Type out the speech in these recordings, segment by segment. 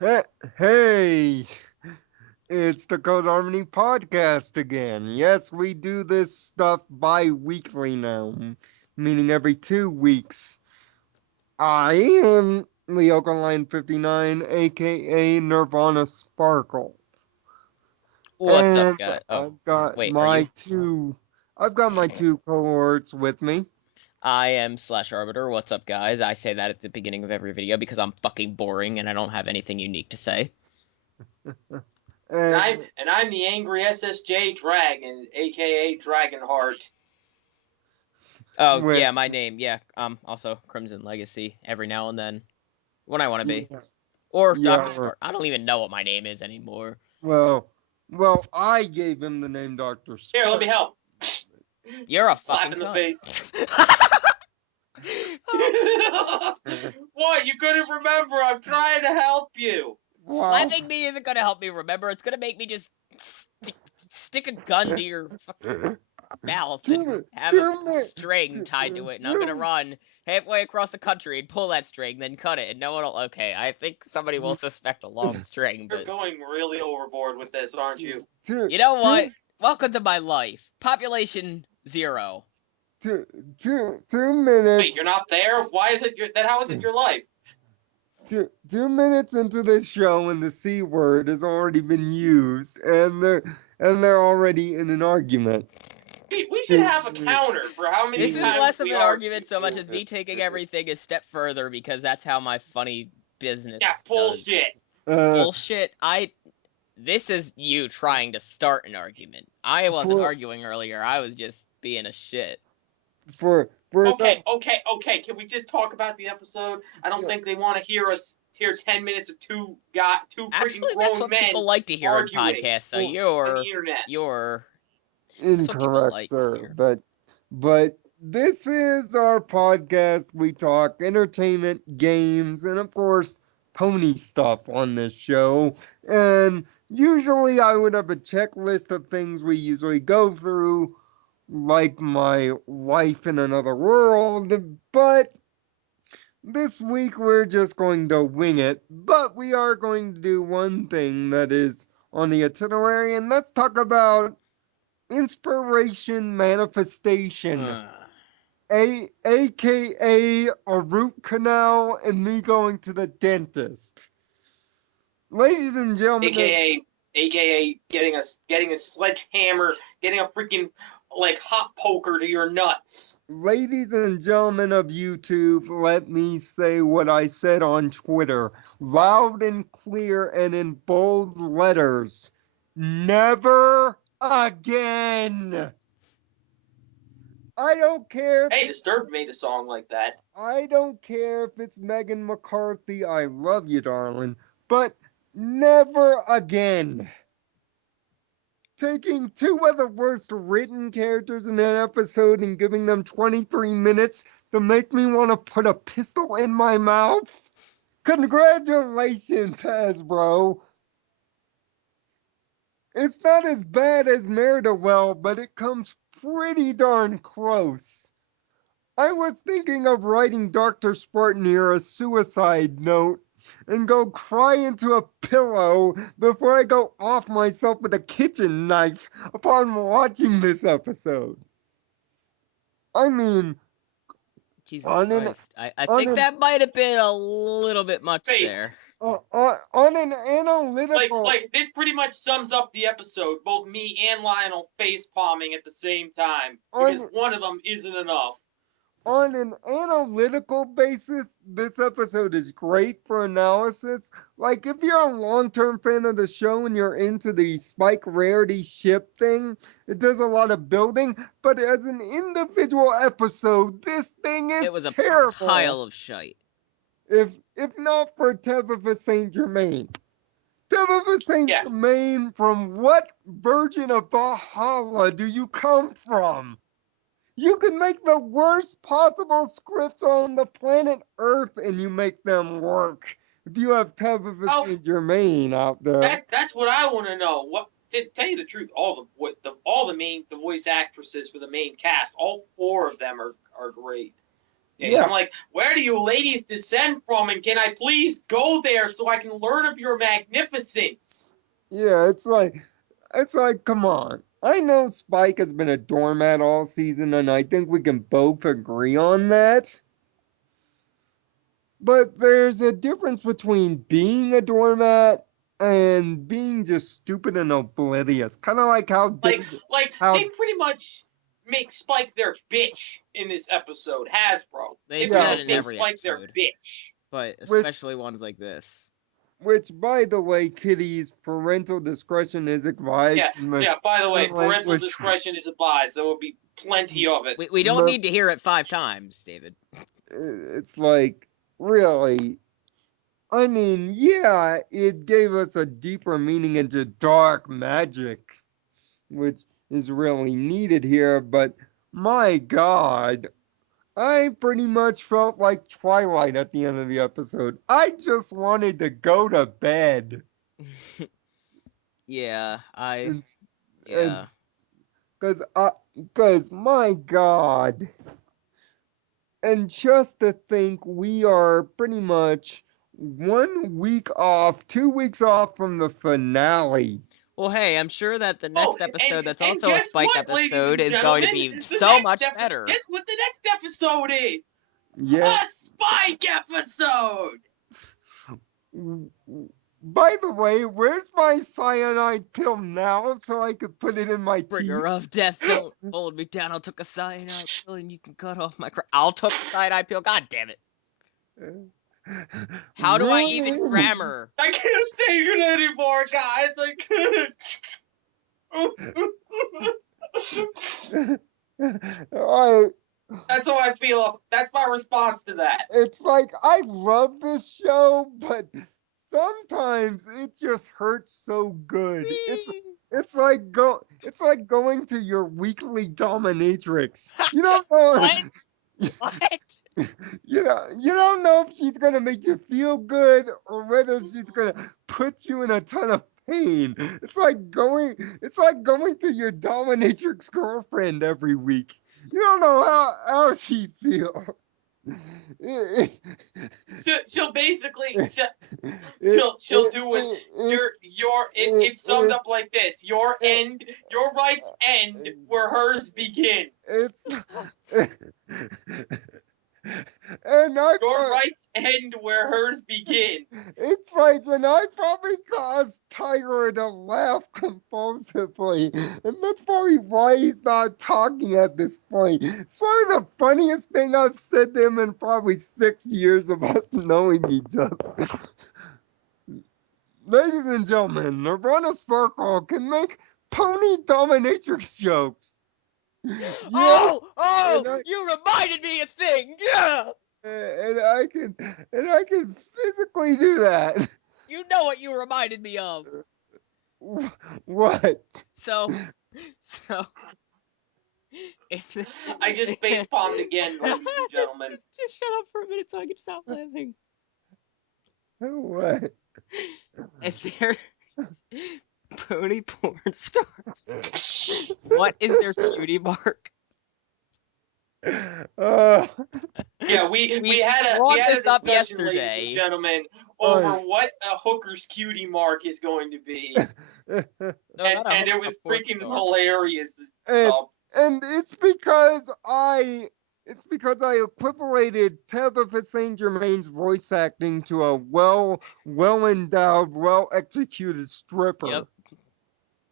Hey, it's the CodeHarmony podcast again. Yes, we do this stuff bi-weekly now, meaning every 2 weeks. I am Leoka 59, aka Nirvana Sparkle. What's up, And guy? Oh, I've got wait, are my you? two I've got my two cohorts with me. I am Slash Arbiter. What's up, guys? I say that at the beginning of every video because I'm fucking boring and I don't have anything unique to say. And And I'm the angry SSJ Dragon, aka Dragonheart. Oh, with yeah, my name. Yeah, also Crimson Legacy every now and then when I want to be. yeah, Or I'm just, yeah, I don't even know what my name is anymore. well, well, I gave him the name Dr. Here, let me Sparkle. help. You're a Slap fucking in the cunt. face. What? You couldn't remember? I'm trying to help you. Wow. Slapping me isn't gonna help me remember. It's gonna make me just stick a gun to your fucking mouth and two, have a 2 minutes. string tied to it, and I'm gonna run halfway across the country and pull that string, then cut it, and no one will. Okay, I think somebody will suspect a long string, You're but going really overboard with this, aren't you? Two, you know two, what? Welcome to my life. Population 0. two, 2 Wait, minutes. you're not there? Why is it then how is it your life? 2 minutes into this show, and the C word has already been used, and they're already in an argument. We should Two have a minutes. counter for how many This is Two- times less of we an argue. argument so much as me taking everything a step further because that's how my funny Yeah, business does. bullshit. Uh, Bullshit. This is you trying to start an argument. I wasn't for arguing earlier. I was just being a shit. for the Okay. Can we just talk about the episode? I don't think they want to hear 10 minutes of two freaking Actually, that's grown what men people like to hear in arguing podcasts. So for on the you're internet. you're that's what people incorrect, like to sir. hear. But this is our podcast. We talk entertainment, games, and of course, pony stuff on this show. And usually, I would have a checklist of things we usually go through, like my life in another world. But this week, we're just going to wing it. But we are going to do one thing that is on the itinerary, and let's talk about inspiration manifestation, Ugh. aka a root canal and me going to the dentist. Ladies and gentlemen, AKA getting a sledgehammer, getting a freaking like hot poker to your nuts. of YouTube, let me say what I said on Twitter, loud and clear and in bold letters. Never again. I don't care if Hey, it's Disturbed made a song like that. I don't care if it's Megan McCarthy. I love you, darling. But never again. Taking two of the worst written characters in an episode and giving them 23 minutes to make me want to put a pistol in my mouth? Congratulations, Hasbro. It's not as bad as Well, but it comes pretty darn close. I was thinking of writing Dr. Spartan here a suicide note and go cry into a pillow before I go off myself with a kitchen knife upon watching this episode. I mean, Jesus on an Christ. I on think an that might have been a little bit much Face, there. on an analytical like this pretty much sums up the episode. Both me and Lionel face palming at the same time because on one of them isn't enough. on an analytical basis, this episode is great for analysis. Like, if you're a long term fan of the show and you're into the spike rarity ship thing, it does a lot of building. But as an individual episode, this thing It is was a terrible. pile of shite. If not for Tabitha St. Germain. Tabitha St. Yeah. Germain, from what version of Valhalla do you come from? You can make the worst possible scripts on the planet Earth and you make them work. If you have Tabitha Oh, St. Germain out there. that's what I want to know. What to tell you the truth, all the voice actresses for the main cast, all four of them are great. Yeah. I'm like, where do you ladies descend from, and can I please go there so I can learn of your magnificence? Yeah, it's like, come on. I know Spike has been a doormat all season, and I think we can both agree on that. But there's a difference between being a doormat and being just stupid and oblivious. Kind of like how They pretty much make Spike their bitch in this episode. Hasbro. They They do pretty that much in make every Spike their episode, bitch. but Which- especially ones like this. which, by the way, kiddies, parental discretion is advised. Yeah, by the way, parental language- discretion is advised. There will be plenty of it. We don't Look- need to hear it 5 times, David. It's like, really. I mean, yeah, it gave us a deeper meaning into dark magic, which is really needed here, but my God, I pretty much felt like Twilight at the end of the episode. I just wanted to go to bed. Yeah, And, yeah. Cause my God. And just to think we are pretty much 1 week off, 2 weeks off from the finale. Well, hey, I'm sure that the next episode that's and also a guess Spike what, ladies episode and is going to gentlemen? be The so next much better. Guess what the next episode is? Yeah. A Spike episode! By the way, where's my cyanide pill now so I could put it in my teeth? Bringer of death, don't hold me down. I'll take a cyanide pill and you can cut off my I'll take a cyanide pill. God damn it. How do I even grammar? I can't take it anymore, guys. That's how I feel. That's my response to that. It's like I love this show, but sometimes it just hurts so good. It's like going to your weekly dominatrix. You don't know. What? What? You don't know if she's gonna make you feel good or whether she's gonna put you in a ton of pain. It's like going to your dominatrix girlfriend every week. You don't know how she feels. She'll basically she'll do it. It's summed up like this: your rights end where hers begin. It's and Your rights end where hers begin. It's like, and I probably caused Tiger to laugh compulsively, and that's probably why he's not talking at this point. It's probably the funniest thing I've said to him in probably 6 years of us knowing each other. Ladies and gentlemen, Nirvana Sparkle can make pony dominatrix jokes. Oh, and I- you reminded me of things. Yeah. And I can physically do that. You know what you reminded me of. What? So if I just face palmed again, ladies and gentlemen. just shut up for a minute so I can stop laughing. What? If they're pony porn stars, what is their cutie mark? Yeah, we had brought a this up discussion, ladies yesterday. and gentlemen, over what a hooker's cutie mark is going to be, No, and it was freaking hilarious. And it's because I equipolated Tabitha St. Germain's voice acting to a well endowed, well executed stripper. Yep.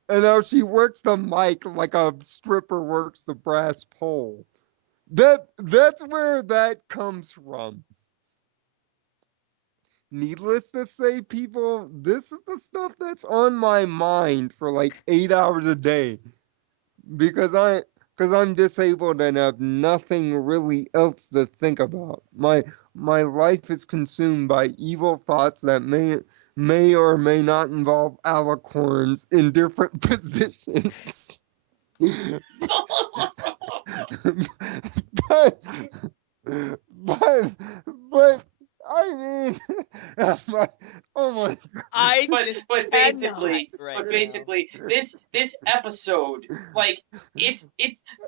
And how she works the mic like a stripper works the brass pole. That's where that comes from. Needless to say, people, this is the stuff that's on my mind for like 8 hours a day. Because I'm disabled and have nothing really else to think about. My life is consumed by evil thoughts that may or may not involve alicorns in different positions. but I mean, oh my I But just but cannot basically, right but now. basically, this episode, like it's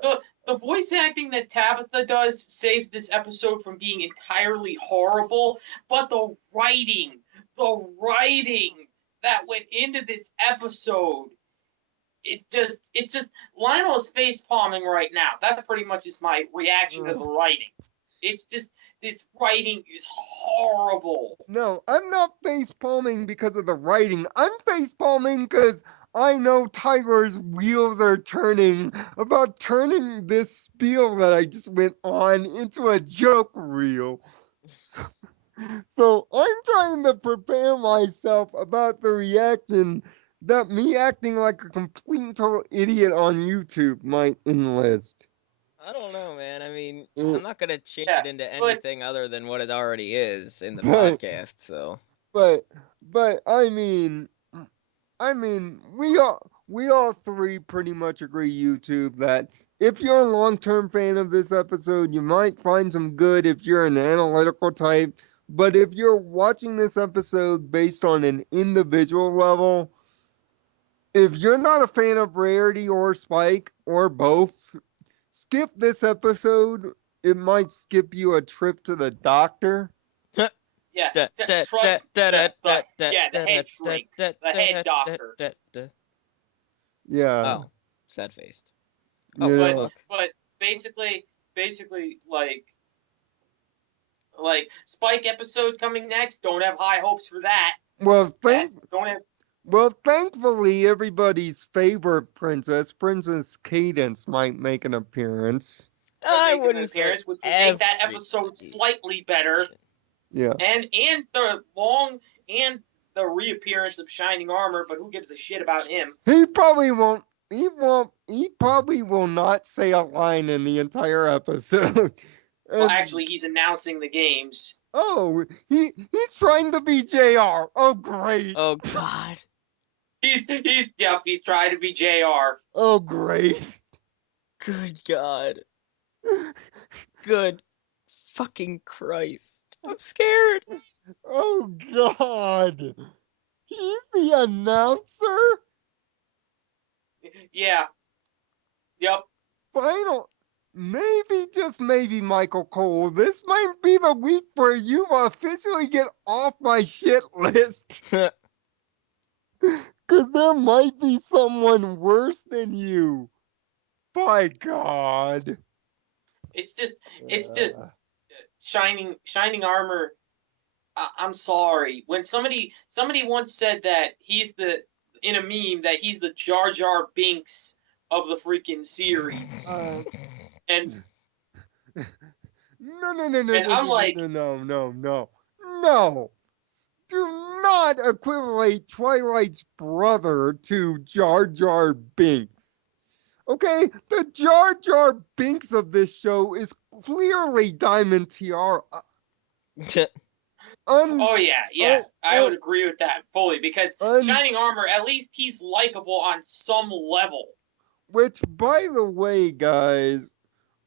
the voice acting that Tabitha does saves this episode from being entirely horrible, but the writing that went into this episode, it's just Lionel's face palming right now. That pretty much is my reaction to the writing. It's just this writing is horrible. No, I'm not face palming because of the writing. I'm face palming because I know Tyler's wheels are turning about turning this spiel that I just went on into a joke reel. So I'm trying to prepare myself about the reaction that me acting like a complete total idiot on YouTube might enlist. I don't know, man. I mean, Mm, I'm not gonna change Yeah, it into but anything other than what it already is in the But podcast. So but but I mean, we all three pretty much agree, YouTube, that if you're a long-term fan of this episode, you might find some good if you're an analytical type. But if you're watching this episode based on an individual level, if you're not a fan of Rarity or Spike or both, skip this episode. It might skip you a trip to the doctor. yeah, trust the head shrink, the head doctor. Yeah, Oh, sad faced. Oh, you But know. fuck. but basically like Spike episode coming next. Don't have high hopes for that. Well, Don't have. Well, thankfully, everybody's favorite princess, Princess Cadence, might make an appearance. I Make an wouldn't say appearance, which would make that everybody. episode slightly better, Yeah. and the reappearance of Shining Armor. But who gives a shit about him? He probably won't. He probably will not say a line in the entire episode. Well, And, actually, he's announcing the games. oh, he's trying to be JR. Oh, great. Oh God. He's trying to be JR. Oh, great. Good God. Good fucking Christ. I'm scared. Oh, God. He's the announcer? Yeah. Yep. Final. Maybe, just maybe, Michael Cole, this might be the week where you officially get off my shit list. Because there might be someone worse than you. By God. It's just shining armor. I'm sorry. When somebody once said that he's in a meme that he's the Jar Jar Binks of the freaking series, and No, and I'm like, no. Do not equivalate Twilight's brother to Jar Jar Binks. Okay, the Jar Jar Binks of this show is clearly Diamond Tiara. oh yeah, I would agree with that fully because Shining Armor, at least he's likable on some level. Which, by the way, guys,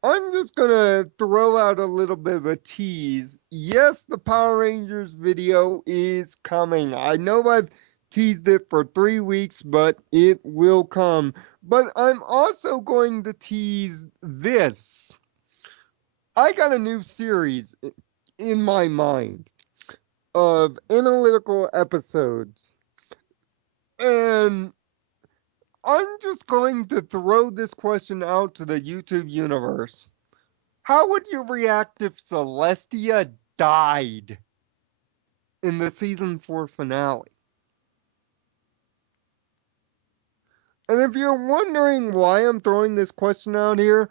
I'm just gonna throw out a little bit of a tease. Yes, the Power Rangers video is coming. I know I've teased it for 3 weeks, but it will come. But I'm also going to tease this. I got a new series in my mind of analytical episodes. And I'm just going to throw this question out to the YouTube universe. How would you react if Celestia died in the season 4 finale? And if you're wondering why I'm throwing this question out here,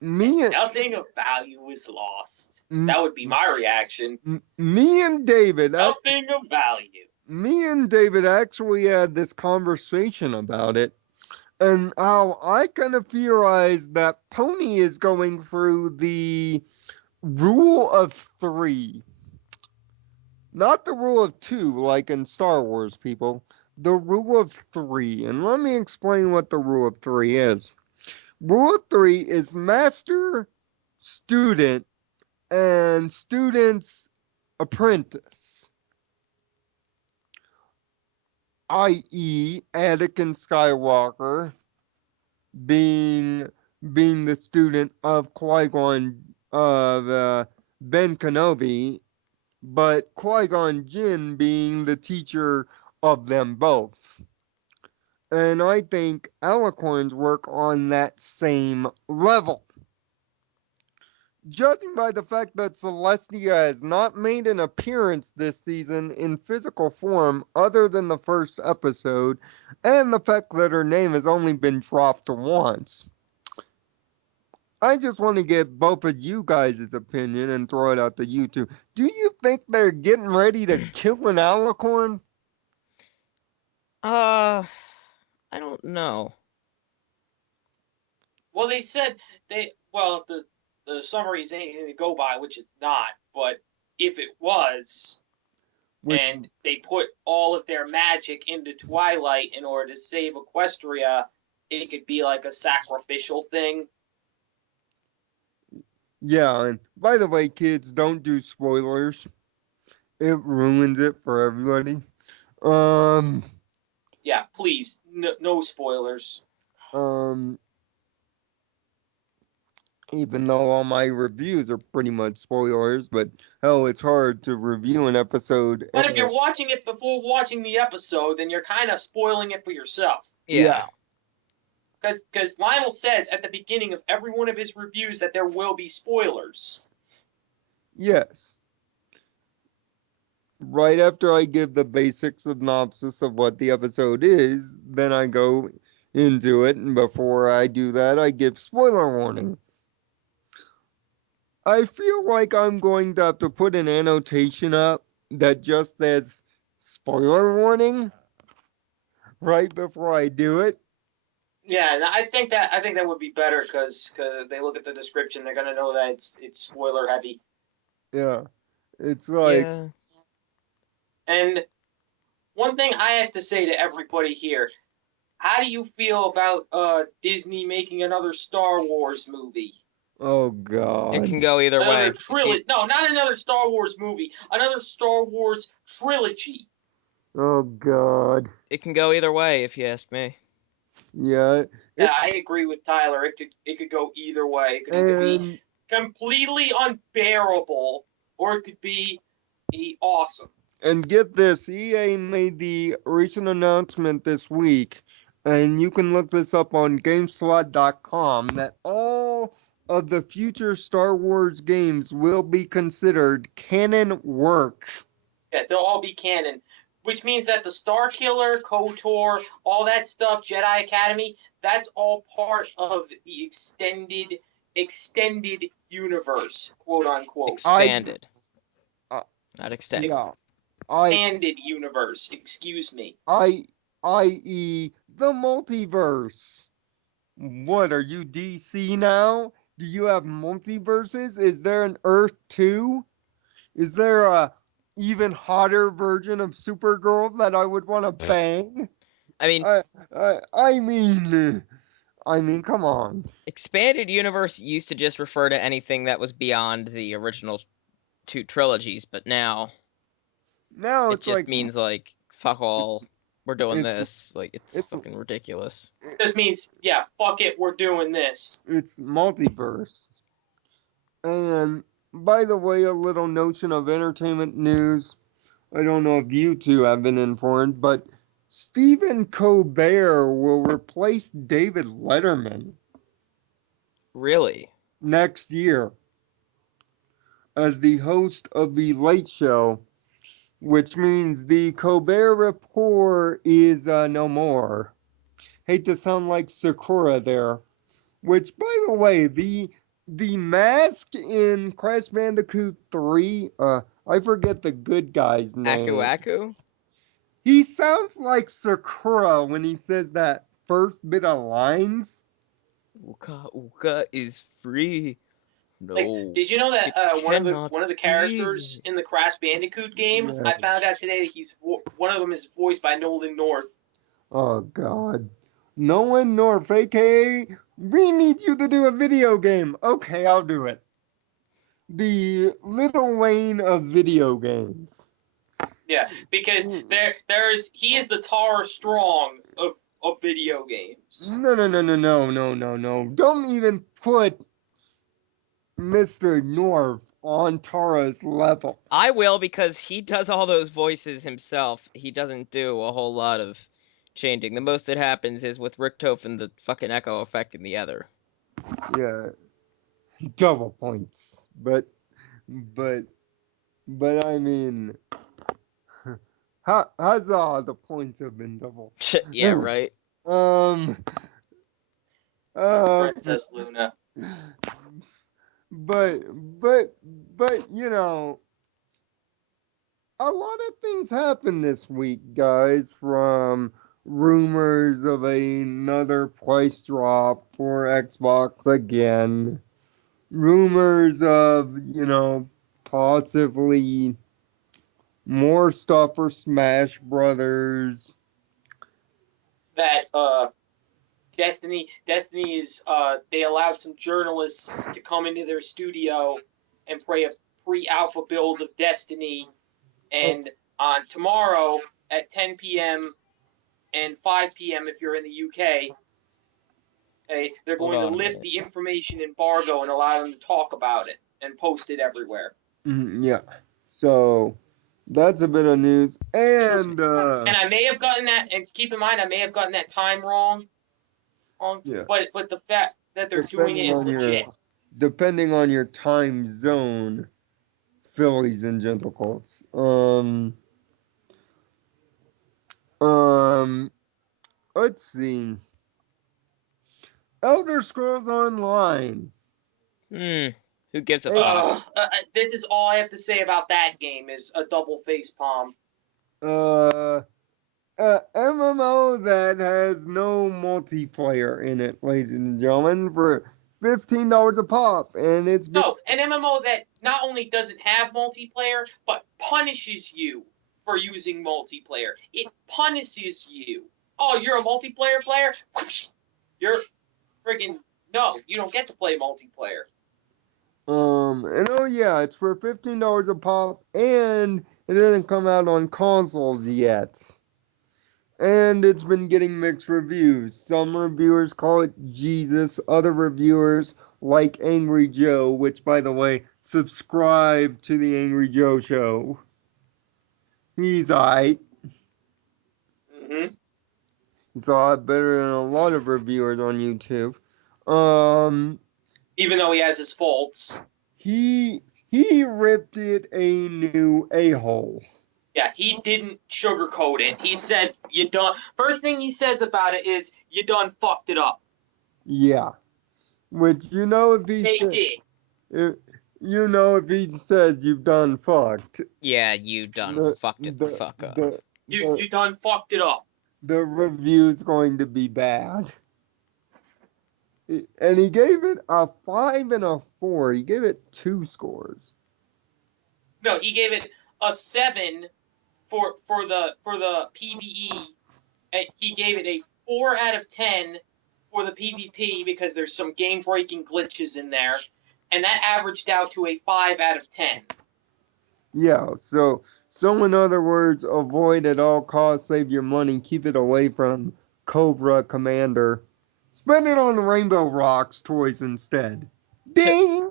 Nothing of value is lost. That would be my reaction. Me and David. Nothing of value. Me and David actually had this conversation about it, and how I kind of theorized that Pony is going through the rule of 3. Not the rule of 2 like in Star Wars, people. The rule of 3. And let me explain what the rule of 3 is. Rule of 3 is master, student, and student's apprentice, i.e., Anakin Skywalker being the student of Qui-Gon of Ben Kenobi, but Qui-Gon Jinn being the teacher of them both. And I think Alicorns work on that same level. Judging by the fact that Celestia has not made an appearance this season in physical form other than the first episode, and the fact that her name has only been dropped once, I just want to get both of you guys' opinion and throw it out to you two. Do you think they're getting ready to kill an Alicorn? I don't know. Well, they said if the summary is anything to go by, which it's not, but if it was, and they put all of their magic into Twilight in order to save Equestria, it could be like a sacrificial thing. Yeah, and by the way, kids, don't do spoilers. It ruins it for everybody. Yeah, please, no spoilers. Even though all my reviews are pretty much spoilers, but hell, it's hard to review an episode. But if you're watching it before watching the episode, then you're kind of spoiling it for yourself. Yeah. Because Lionel says at the beginning of every one of his reviews that there will be spoilers. Yes. Right after I give the basic synopsis of what the episode is, then I go into it, and before I do that, I give spoiler warning. I feel like I'm going to have to put an annotation up that just says spoiler warning right before I do it. Yeah, I think that would be better because they look at the description, they're gonna know that it's spoiler heavy. Yeah, it's like. Yeah. And one thing I have to say to everybody here: how do you feel about Disney making another Star Wars movie? Oh God! It can go either way. No, not another Star Wars movie. Another Star Wars trilogy. Oh God! It can go either way, if you ask me. Yeah. I agree with Tyler. It could go either way. It could either be completely unbearable, or it could be awesome. And get this, EA made the recent announcement this week, and you can look this up on GameSpot.com, that all of the future Star Wars games will be considered canon work. Yeah, they'll all be canon, which means that the Star Killer, KOTOR, all that stuff, Jedi Academy, that's all part of the extended universe, quote unquote. Expanded. Not extended. Yeah. Expanded universe, excuse me. I.e. the multiverse. What, are you DC now? Do you have multiverses? Is there an Earth 2? Is there a even hotter version of Supergirl that I would want to bang? I mean, I mean, come on. expanded universe used to just refer to anything that was beyond the original 2 trilogies, but now it just like, means like fuck all. We're doing this. Like it's fucking ridiculous. It just means, yeah, fuck it, we're doing this. It's multiverse. And by the way, a little notion of entertainment news. I don't know if you two have been informed, but Stephen Colbert will replace David Letterman. Really? Next year as the host of The Late Show, which means the Colbert Report is no more. Hate to sound like Sakura there. Which, by the way, the mask in Crash Bandicoot 3, I forget the good guy's name. Aku? He sounds like Sakura when he says that first bit of lines. Uka is free. No. Like, did you know that one of the characters in the Crash Bandicoot game? Yes. I found out today that one of them is voiced by Nolan North. Oh God, Nolan North, aka we need you to do a video game. Okay, I'll do it. the Little Wayne of video games. Yeah, because he is the Tara Strong of video games. No. Don't even put Mr. North on Tara's level. I will, because he does all those voices himself. He doesn't do a whole lot of changing. The most that happens is with Richtofen and the fucking echo effect in the other. Yeah, double points. But I mean, huzzah! The points have been doubled. Yeah, right. Princess Luna. But you know, a lot of things happened this week, guys, from rumors of another price drop for Xbox again, rumors of, possibly more stuff for Smash Brothers. That Destiny is they allowed some journalists to come into their studio and play a pre-alpha build of Destiny, and on tomorrow at 10 p.m. and 5 p.m. if you're in the UK, they're going to lift the information embargo and allow them to talk about it and post it everywhere. Yeah. So that's a bit of news. And I may have gotten that, and keep in mind, I may have gotten that time wrong. Yeah. But the fact that they're doing it is legit. Depending on your time zone, Phillies and Gentle Colts. Let's see. Elder Scrolls Online. Who gives a fuck? This is all I have to say about that game, is a double face palm. MMO that has no multiplayer in it, ladies and gentlemen, for $15 a pop, and it's been... No, an MMO that not only doesn't have multiplayer, but punishes you for using multiplayer. It punishes you. Oh, you're a multiplayer player? You're friggin' no, you don't get to play multiplayer. And oh yeah, it's for $15 a pop, and it doesn't come out on consoles yet. And it's been getting mixed reviews. Some reviewers call it Jesus, other reviewers, like Angry Joe, which, by the way, subscribe to the Angry Joe show. He's alright. He's a lot better than a lot of reviewers on YouTube. Even though he has his faults. He ripped it a new a-hole. Yeah, he didn't sugarcoat it. He said, you done... First thing he says about it is, you done fucked it up. Yeah. Which, if he did. If he said you've done fucked. Yeah, you done fucked it the fuck up. You done fucked it up. The review's going to be bad. And he gave it a 5 and a 4. He gave it 2 scores. No, he gave it a 7 for the PvE. He gave it a 4 out of 10 for the PvP because there's some game-breaking glitches in there, and that averaged out to a 5 out of 10. Yeah, so in other words, avoid at all costs, save your money, keep it away from Cobra Commander. Spend it on Rainbow Rocks toys instead. Ding!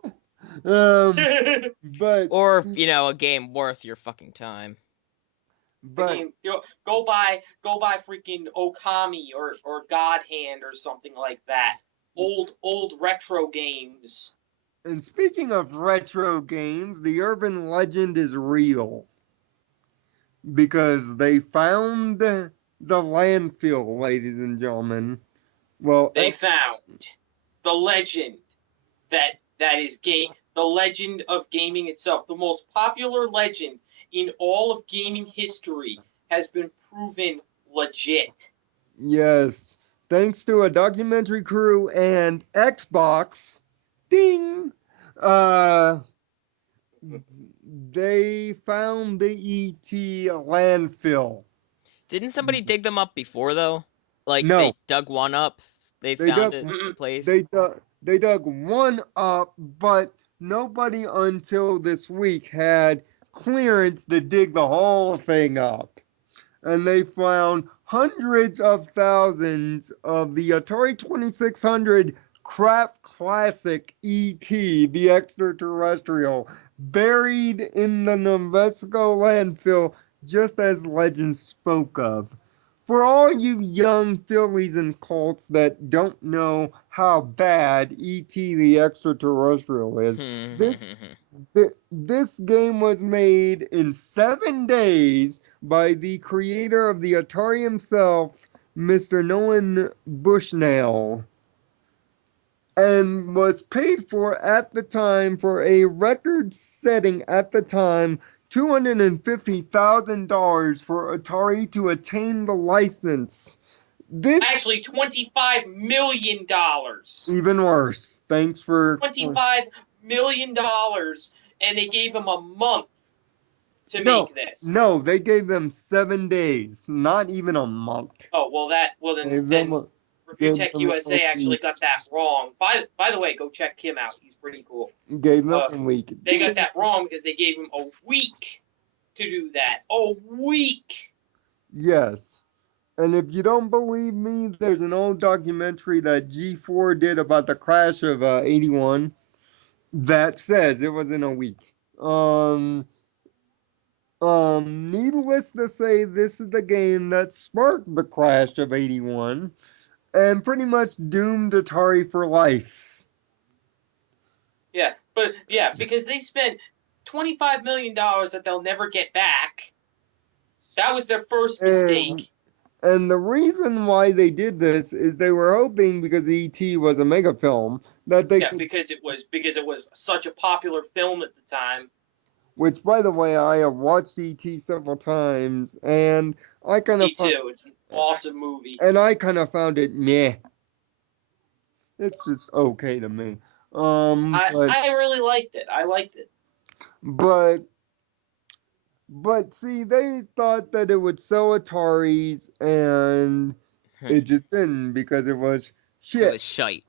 But or a game worth your fucking time. But go buy freaking Okami or God Hand or something like that. Old retro games. And speaking of retro games, the urban legend is real. Because they found the landfill, ladies and gentlemen. Well, they found the legend that is the legend of gaming itself. The most popular legend in all of gaming history has been proven legit. Yes, thanks to a documentary crew and Xbox. Ding! They found the ET landfill. Didn't somebody dig them up before, though? Like, no. They dug one up? They found it in place? They dug one up, but nobody until this week had clearance to dig the whole thing up. And they found hundreds of thousands of the Atari 2600 crap classic ET, the extraterrestrial, buried in the New Mexico landfill, just as legend spoke of. For all you young fillies and colts that don't know how bad E.T. the extraterrestrial is, this game was made in 7 days by the creator of the Atari himself, Mr. Nolan Bushnell, and was paid for at the time for a record setting at the time $250,000 for Atari to attain the license. This Actually, $25 million. even worse. Thanks for $25 million, and they gave him a month to make this. No, they gave them 7 days, not even a month. Oh well, then Review Tech USA actually got that wrong. By the way, go check him out. He's pretty cool. Gave them a week. They got that wrong because they gave him a week to do that. A week. Yes. And if you don't believe me, there's an old documentary that G4 did about the crash of 81 that says it was in a week. Needless to say, this is the game that sparked the crash of 81 and pretty much doomed Atari for life. Yeah, because they spent $25 million that they'll never get back. That was their first mistake. And the reason why they did this is they were hoping, because E.T. was a mega film, that they could... because it was such a popular film at the time. Which, by the way, I have watched E.T. several times, and I kind of... Me too. It's an awesome movie. And I kind of found it meh. It's just okay to me. I really liked it. I liked it. But see, they thought that it would sell Ataris, and it just didn't, because it was shit. It was shite.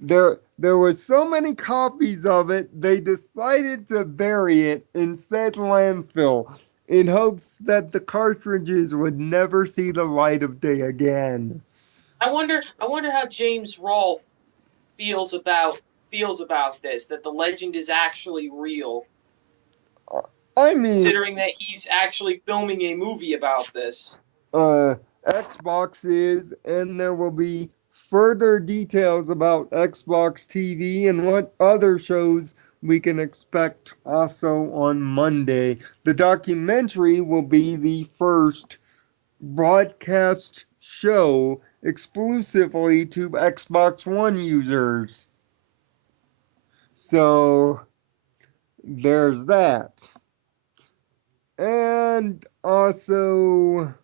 There were so many copies of it, they decided to bury it in said landfill in hopes that the cartridges would never see the light of day again. I wonder how James Rolfe feels about this, that the legend is actually real. I mean, considering that he's actually filming a movie about this. Xbox is, and there will be further details about Xbox TV and what other shows we can expect also on Monday. The documentary will be the first broadcast show exclusively to Xbox One users. So, there's that. And also,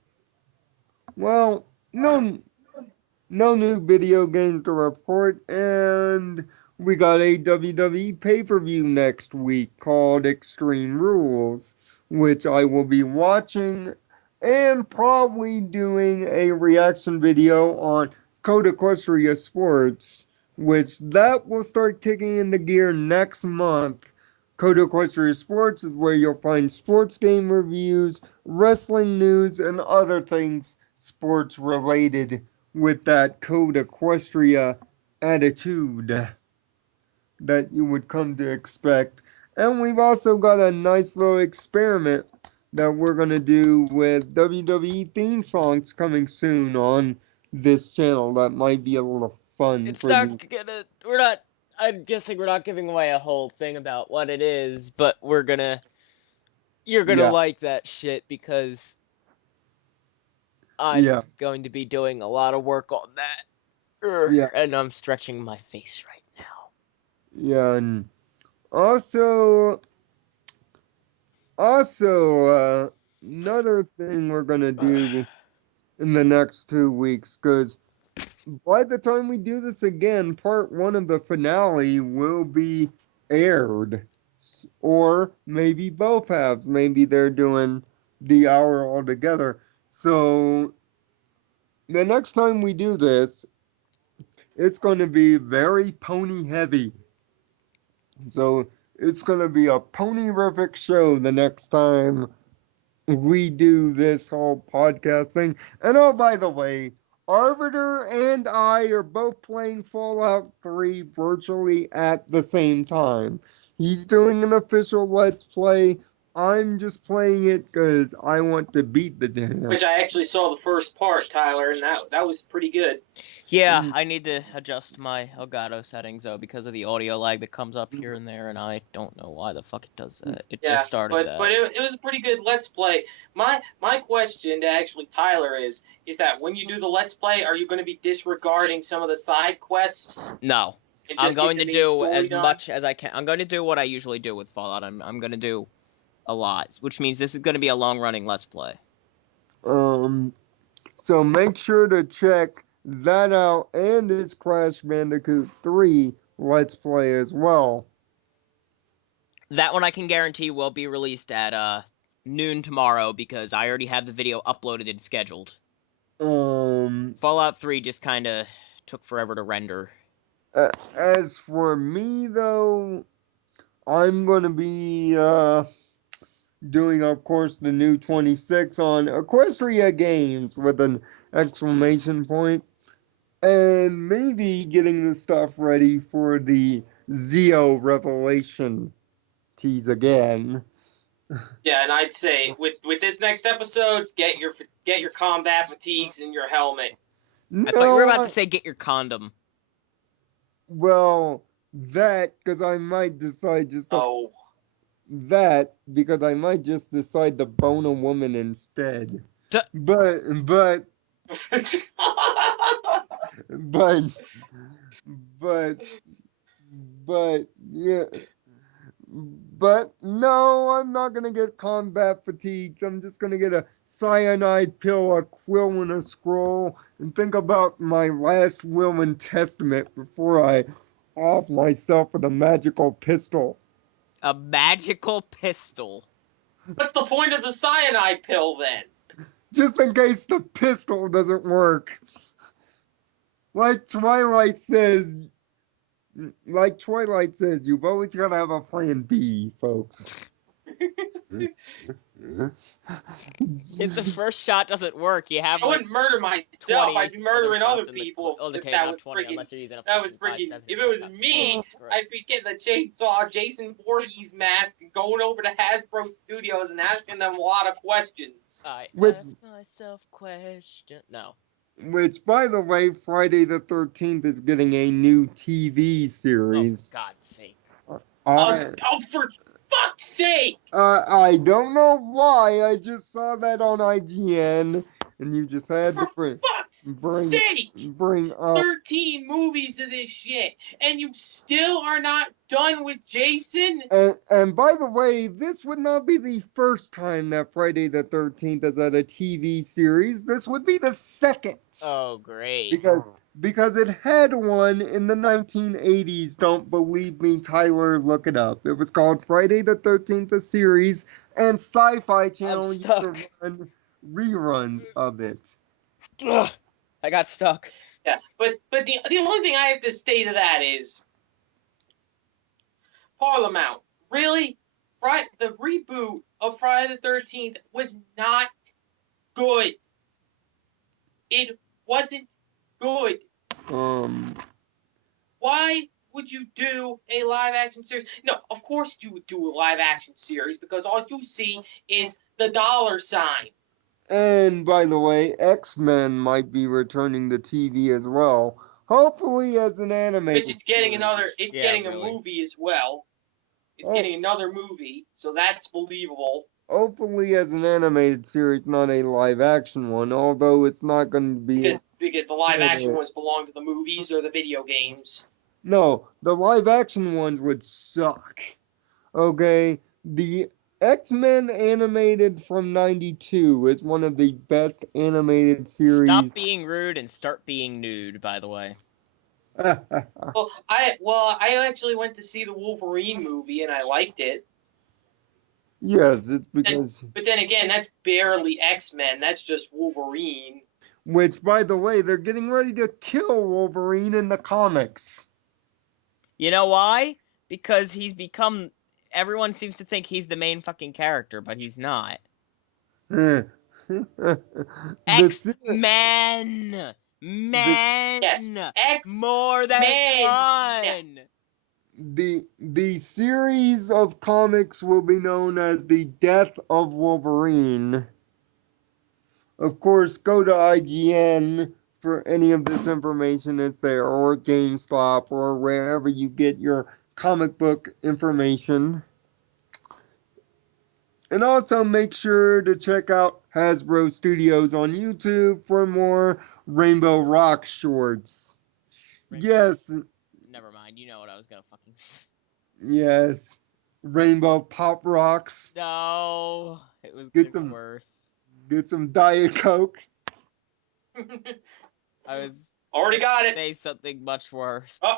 well, no new video games to report, and we got a WWE pay-per-view next week called Extreme Rules, which I will be watching and probably doing a reaction video on CodeEquestria Sports, which that will start kicking into gear next month. CodeEquestria Sports is where you'll find sports game reviews, wrestling news, and other things sports related with that CodeEquestria attitude that you would come to expect. And we've also got a nice little experiment that we're going to do with WWE Theme Fonts coming soon on this channel that might be a little fun. It's not gonna... I'm guessing we're not giving away a whole thing about what it is, but you're gonna like that shit because I'm going to be doing a lot of work on that. And I'm stretching my face right now. Yeah, and also, another thing we're gonna do in the next 2 weeks, because by the time we do this again, part 1 of the finale will be aired. Or maybe both halves. Maybe they're doing the hour all together. So, the next time we do this, it's going to be very pony heavy. So, it's going to be a pony-rific show the next time we do this whole podcast thing. And oh, by the way, Arbiter and I are both playing Fallout 3 virtually at the same time. He's doing an official Let's Play. I'm just playing it because I want to beat the game. Which I actually saw the first part, Tyler, and that was pretty good. Yeah, I need to adjust my Elgato settings though because of the audio lag that comes up here and there, and I don't know why the fuck it does that. It just started that. But it was a pretty good Let's Play. My question to actually Tyler is that when you do the Let's Play, are you going to be disregarding some of the side quests? No, I'm going to do as much as I can. I'm going to do what I usually do with Fallout. I'm going to do a lot, which means this is going to be a long-running Let's Play. So make sure to check that out and his Crash Bandicoot 3 Let's Play as well. That one I can guarantee will be released at noon tomorrow because I already have the video uploaded and scheduled. Fallout 3 just kind of took forever to render. As for me, though, I'm going to be doing, of course, the new 26 on Equestria Games with an exclamation point, and maybe getting the stuff ready for the Zeo Revelation tease again. Yeah, and I'd say with this next episode, get your combat fatigues and your helmet. I thought you were about to say get your condom. Well, that because I might decide just to that because I might just decide to bone a woman instead. But yeah. But no, I'm not gonna get combat fatigues. I'm just gonna get a cyanide pill, a quill, and a scroll, and think about my last will and testament before I off myself with a magical pistol. A magical pistol? What's the point of the cyanide pill then? Just in case the pistol doesn't work. Like Twilight says, you've always got to have a plan B, folks. If the first shot doesn't work, you have. I wouldn't murder myself. I'd be murdering other people. Okay, that not was 20, freaking. unless you're using a That was freaking. If it was me, I'd be getting the chainsaw, Jason Voorhees mask, and going over to Hasbro Studios and asking them a lot of questions. I ask myself question. No. Which, by the way, Friday the 13th is getting a new TV series. Oh, for God's sake. For fuck's sake! I don't know why. I just saw that on IGN, and you just had to bring up 13 movies of this shit, and you still are not done with Jason? And by the way, this would not be the first time that Friday the 13th has had a TV series. This would be the second. Oh, great. Because it had one in the 1980s. Don't believe me, Tyler, look it up. It was called Friday the 13th, a series, and Sci-Fi Channel used to run reruns of it. Ugh, I got stuck. Yeah, but the only thing I have to say to that is, Parliament, really? The reboot of Friday the 13th was not good. It wasn't good. Why would you do a live action series? No, of course you would do a live action series because all you see is the dollar sign. And by the way, XMen might be returning to TV as well. Hopefully as an animated. Which it's getting a movie as well. It's getting another movie, so that's believable. Hopefully as an animated series, not a live action one, although it's not going to be... Because the live action ones belong to the movies or the video games. No, the live action ones would suck. Okay? The X-Men animated from 92 is one of the best animated series. Stop being rude and start being nude, by the way. I actually went to see the Wolverine movie and I liked it. Yes, it's because... But then again, that's barely X-Men. That's just Wolverine. Which, by the way, they're getting ready to kill Wolverine in the comics. You know why? Because he's become everyone seems to think he's the main fucking character, but he's not. The X-Men! Men! Yes, X More than Men! one! the series of comics will be known as the Death of Wolverine. Of course, go to IGN for any of this information. It's there, or GameStop, or wherever you get your comic book information. And also make sure to check out Hasbro Studios on YouTube for more Rainbow Rock shorts. Yes, Never mind, you know what I was gonna fucking... yes. Rainbow Pop Rocks. No, it was Get gonna be some- worse. Get some Diet Coke. I was Already got it. say something much worse. Oh.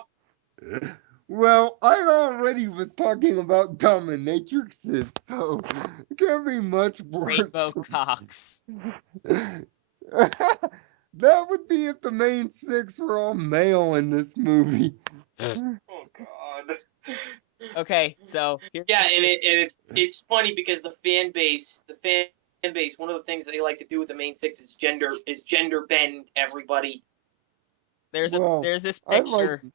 Well, I already was talking about dominatrixes, so it can't be much worse. Rainbow cocks. That would be if the main six were all male in this movie. Oh God. Okay, so here's Yeah, the- and it's funny because the fan base, one of the things they like to do with the main six is gender bend everybody. there's this I picture, like-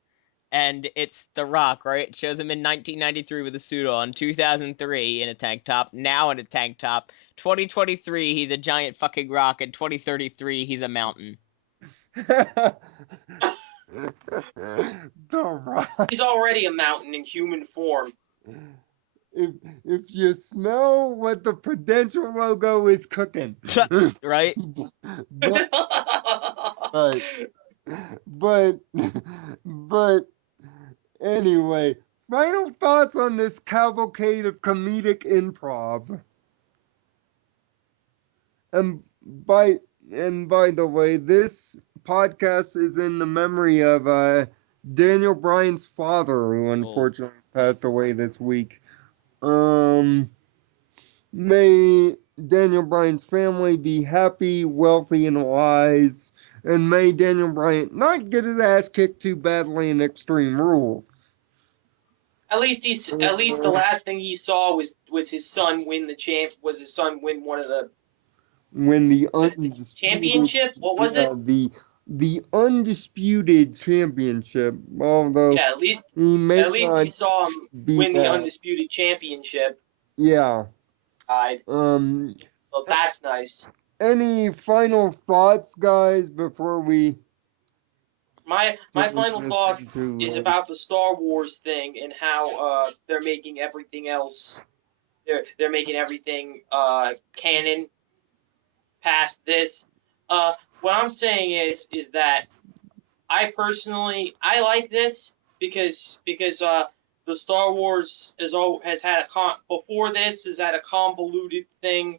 and it's The Rock, right? It shows him in 1993 with a suit on, 2003 in a tank top, now in a tank top, 2023 he's a giant fucking rock, and 2033 he's a mountain. The Rock. He's already a mountain in human form. If you smell what the Prudential logo is cooking, Right? but anyway, final thoughts on this cavalcade of comedic improv. And by the way, this podcast is in the memory of Daniel Bryan's father, who unfortunately passed away this week. May Daniel Bryan's family be happy, wealthy, and wise, and may Daniel Bryan not get his ass kicked too badly in Extreme Rules. At least the last thing he saw was his son win one of the championship. What was it? The undisputed championship. Although Yeah, at least we saw him win the undisputed championship. Yeah. So that's nice. Any final thoughts, guys, before we? My final thought is about the Star Wars thing and how they're making everything else. They're making everything canon past this. What I'm saying is that I personally like this because the Star Wars has had before this has had a convoluted thing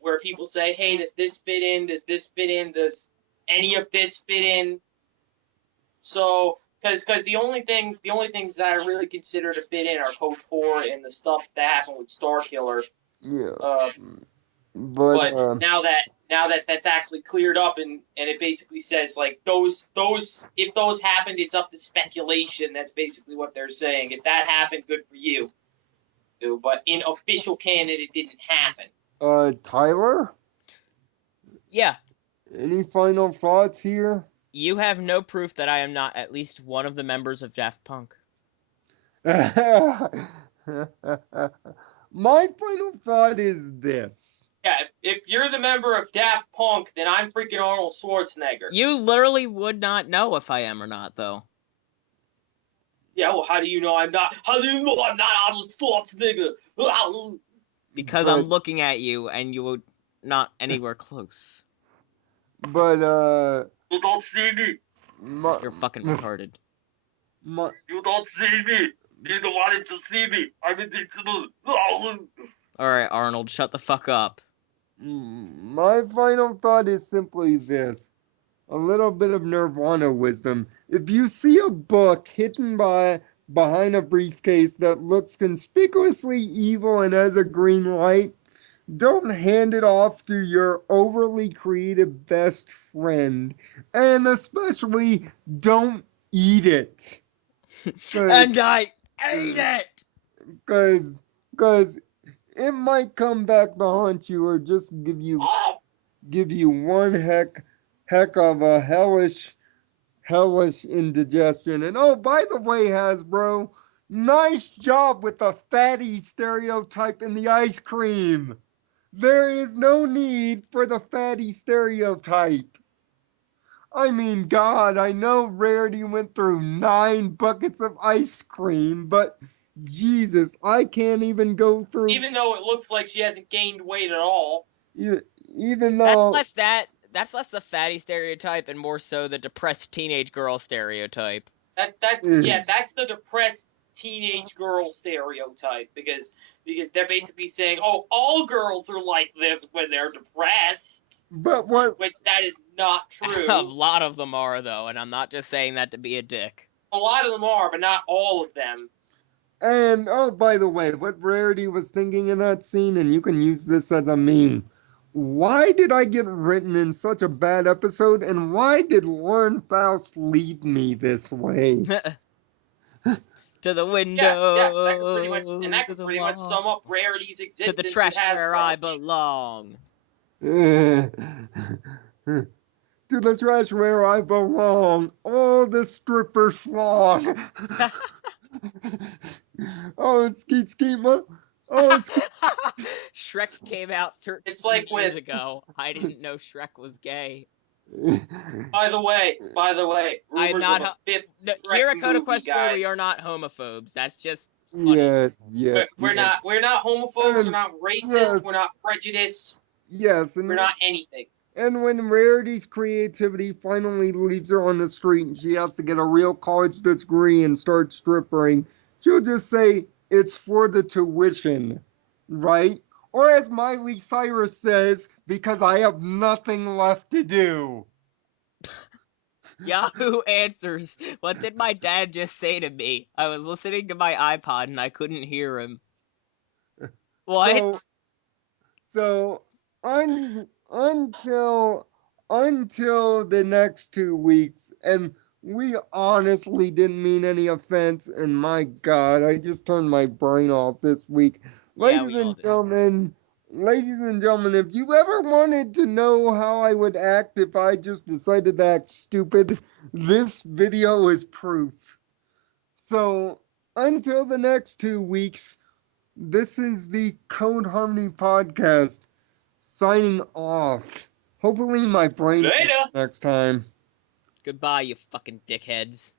where people say, hey, does this fit in? Does this fit in? Does any of this fit in? So, because the only things that I really consider to fit in are KOTOR and the stuff that happened with Starkiller. Yeah. But now that that's actually cleared up and it basically says like those if those happened, it's up to speculation. That's basically what they're saying. If that happened, good for you. But in official canon, it didn't happen. Tyler? Yeah. Any final thoughts here? You have no proof that I am not at least one of the members of Daft Punk. My final thought is this. Yeah, if you're the member of Daft Punk, then I'm freaking Arnold Schwarzenegger. You literally would not know if I am or not, though. Yeah, well, how do you know I'm not? How do you know I'm not Arnold Schwarzenegger? Because I'm looking at you, and you would not anywhere close. But You don't see me. You're fucking retarded. You don't see me. You don't want him to see me. I'm invincible. Alright, Arnold, shut the fuck up. My final thought is simply this. A little bit of Nirvana wisdom. If you see a book hidden behind a briefcase that looks conspicuously evil and has a green light, don't hand it off to your overly creative best friend. And especially, don't eat it. And I ate it! Because because it might come back to haunt you or just give you one heck of a hellish indigestion. And oh, by the way, Hasbro, nice job with the fatty stereotype in the ice cream. There is no need for the fatty stereotype. I mean, God, I know Rarity went through 9 buckets of ice cream, but Jesus, I can't even go through. Even though it looks like she hasn't gained weight at all. Even though that's less the fatty stereotype and more so the depressed teenage girl stereotype. That's the depressed teenage girl stereotype because they're basically saying, oh, all girls are like this when they're depressed. But what? Which that is not true. A lot of them are though, and I'm not just saying that to be a dick. A lot of them are, but not all of them. And oh, by the way, what Rarity was thinking in that scene, and you can use this as a meme. Why did I get written in such a bad episode, and why did Lauren Faust lead me this way? To the window. That could pretty much sum up Rarity's existence. To the trash where I belong. To the trash where I belong. All the strippers flong. Oh, skeet skeet. Oh, Shrek came out 13 years ago. I didn't know Shrek was gay. By the way, I'm not. Here at CodeEquestria, we are not homophobes. That's just funny. Yes. We're not homophobes. We're not racist. Yes. We're not prejudiced. Yes, and we're not anything. And when Rarity's creativity finally leaves her on the street and she has to get a real college degree and start stripping, she'll just say, it's for the tuition, right? Or as Miley Cyrus says, because I have nothing left to do. Yahoo Answers. What did my dad just say to me? I was listening to my iPod and I couldn't hear him. What? So until the next 2 weeks, and we honestly didn't mean any offense, and my God, I just turned my brain off this week. Ladies and gentlemen, if you ever wanted to know how I would act if I just decided to act stupid, this video is proof. So, until the next 2 weeks, this is the CodeHarmony podcast, signing off. Hopefully my brain works next time. Goodbye, you fucking dickheads.